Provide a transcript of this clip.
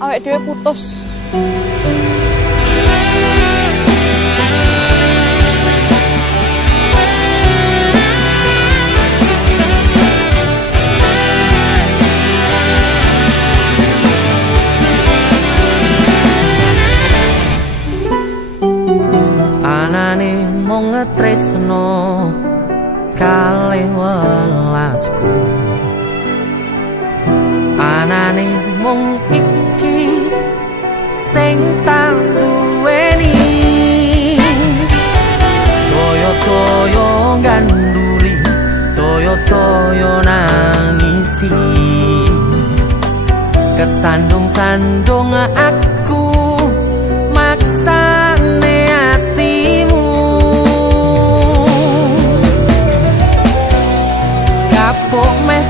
awake dhewe putus. anane mung ngetresno kalih welasku anane mung iki sentando eni toyo toyo ganduli toyo toyo nangisi. Kesandung sandung aku maksa neatimu kapok meh